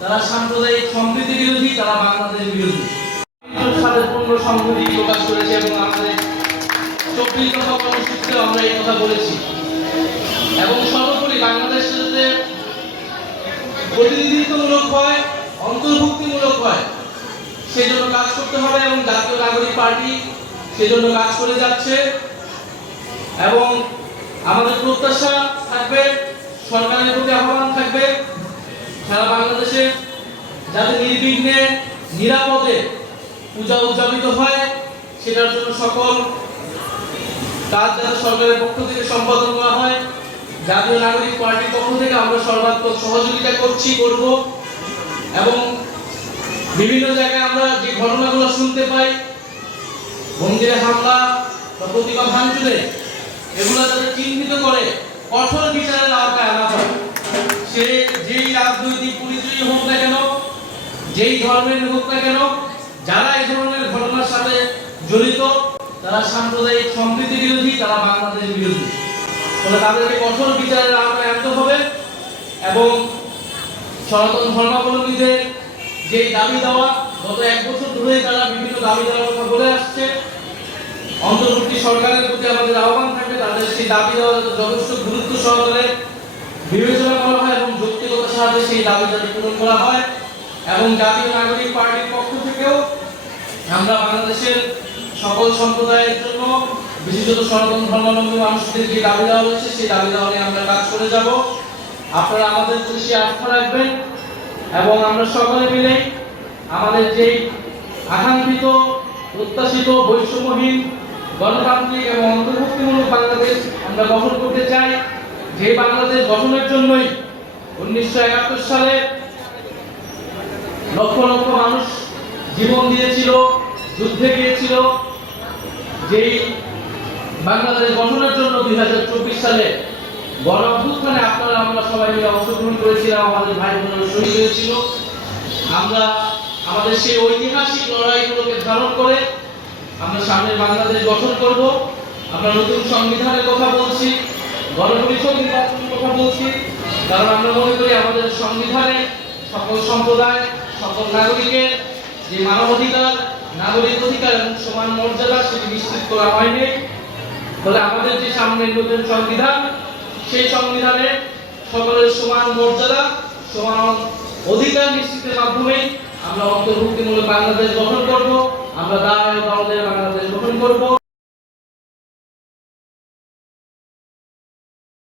তারা সাম্প্রদায়িক সম্প্রীতি বিরোধী, তারা বাংলাদেশ বিরোধী। সালের 15 সংহতি প্রকাশ করেছে এবং আমাদের 24 দফা কর্মসূচিতে আমরা এই কথা বলেছি। এবং সর্বোপরি বাংলাদেশে যাতে প্রতিনিধিত্বমূলক হয়, অন্তর্ভুক্তিমূলক হয়, সেজন্য কাজ করতে হবে এবং জাতীয় নাগরিক পার্টি সেজন্য কাজ করে যাচ্ছে। এবং আমাদের প্রত্যাশা থাকবে, সরকারের প্রতি আহ্বান থাকবে, সারা বাংলাদেশে যাতে নির্বিঘ্নে নিরাপদে পূজা উদযাপিত হয়, সেটার জন্য সকল কাজ যাতে সরকারের পক্ষ থেকে সম্পাদন করা হয়। জাতীয় নাগরিক পার্টির পক্ষ থেকে আমরা সর্বাত্মক সহযোগিতা করব। এবং বিভিন্ন জায়গায় আমরা যে ঘটনাগুলো শুনতে পাই, মন্দিরে হামলা বা প্রতিমা ভাঙচুরে, এগুলো যাতে চিহ্নিত করে কঠোর বিচারের আওতায় আনা হয়। সে যেই রাজনৈতিক পরিচয় হোক না কেন, যেই ধর্মের হোক না কেন, যারা এই ধরনের ঘটনার সাথে জড়িত, তারা সাম্প্রদায়িক সম্প্রীতি বিরোধী, তারা বাংলাদেশ বিরোধী। ফলে তাদেরকে কঠোর বিচারের আওতায় আনতে হবে। এবং সনাতন ধর্মাবলম্বীদের যে দাবি দেওয়া, গত 1 বছর ধরে তারা বিভিন্ন দাবি দেওয়ার কথা বলে আসছে, অন্তর্বর্তী সরকারের প্রতি আমাদের আহ্বান থাকবে তাদের সেই দাবি দেওয়া যথেষ্ট গুরুত্ব সহকারে বিবেচনা করা হয় এবং যৌক্তিকতার সাথে সেই দাবি যাতে পূরণ করা হয়। এবং জাতীয় নাগরিক পার্টির পক্ষ থেকেও আমরা বাংলাদেশের সকল সম্প্রদায়ের জন্য, বিশেষত সনাতন ধর্মাবলম্বী মানুষদের যে দাবি দেওয়া হয়েছে, সেই দাবি দেওয়া নিয়ে আমরা কাজ করে যাব। আপনারা আমাদের প্রতি আস্থা রাখবেন এবং আমরা সকলে মিলে আমাদের যে আকাঙ্ক্ষিত, প্রত্যাশিত বৈষম্যহীন, গণতান্ত্রিক এবং অন্তর্ভুক্তিমূলক বাংলাদেশ আমরা গঠন করতে চাই। যে বাংলাদেশ গঠনের জন্যই 1971 সালে লক্ষ লক্ষ মানুষ জীবন দিয়েছিল, যুদ্ধে গিয়েছিল। যেই বাংলাদেশ গঠনের জন্য 2024 সালে গণ অভ্যুত্থানে আপনারা আমরা সবাই মিলে অংশগ্রহণ করেছিলাম, আমাদের ভাই বোনেরা শহীদ হয়েছিল। আমরা আমাদের সেই ঐতিহাসিক লড়াইগুলোকে ধারণ করে আমরা সামনের বাংলাদেশ গঠন করব। আমরা নতুন সংবিধানের কথা বলছি, গণপরিষদ নির্বাচনের কথা বলছি, কারণ আমরা মনে করি আমাদের সংবিধানে সকল সম্প্রদায়, সকল নাগরিকের যে মানবাধিকার, নাগরিক অধিকার এবং সমান মর্যাদা সেটি নিশ্চিত করা হয়নি। ফলে আমাদের যে সামনের নতুন সংবিধান, সেই সংবিধানে সকলের সমান মর্যাদা, সমান অধিকার নিশ্চিতের মাধ্যমে আমরা অন্তর্ভুক্তিমূলক বাংলাদেশ গঠন করব। আমরা দায় ও দলের বাংলাদেশ গঠন করব।